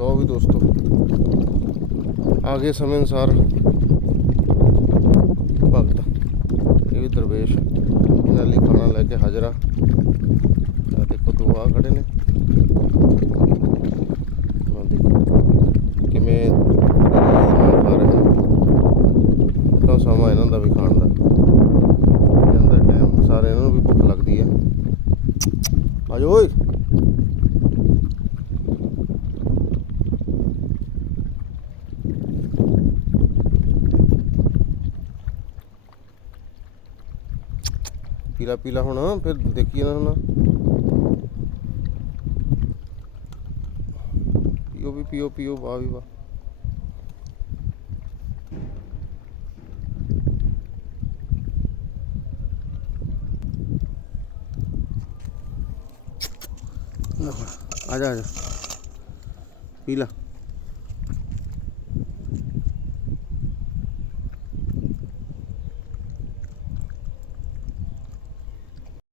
ਲਓ ਵੀ ਦੋਸਤੋ। ਆ ਗਏ ਸਮੇਂ ਅਨੁਸਾਰ ਭਗਤ। ਇਹ ਵੀ ਦਰਵੇਸ਼। ਇਹਨਾਂ ਲਈ ਖਾਣਾ ਲੈ ਕੇ ਹਾਜ਼ਰਾ ਆ। ਦੇਖੋ, ਦੋ ਆ ਖੜੇ ਨੇ। ਆਹ ਦੇਖੋ, ਕਿਵੇਂ ਖਾ ਰਹੇ ਤਾਂ ਸਮਾਂ ਇਹਨਾਂ ਦਾ ਵੀ ਖਾਣ ਦਾ। ਇਹਨਾਂ ਦਾ ਟਾਈਮ ਸਾਰੇ ਇਹਨਾਂ ਨੂੰ ਵੀ ਭੁੱਖ ਲੱਗਦੀ ਹੈ ਆਜੋ ਓਏ। पीला पीला होना, फिर देखिए ना होना पियो भी पियो पियो वाह, भी, वाह। आजा आजा पीला।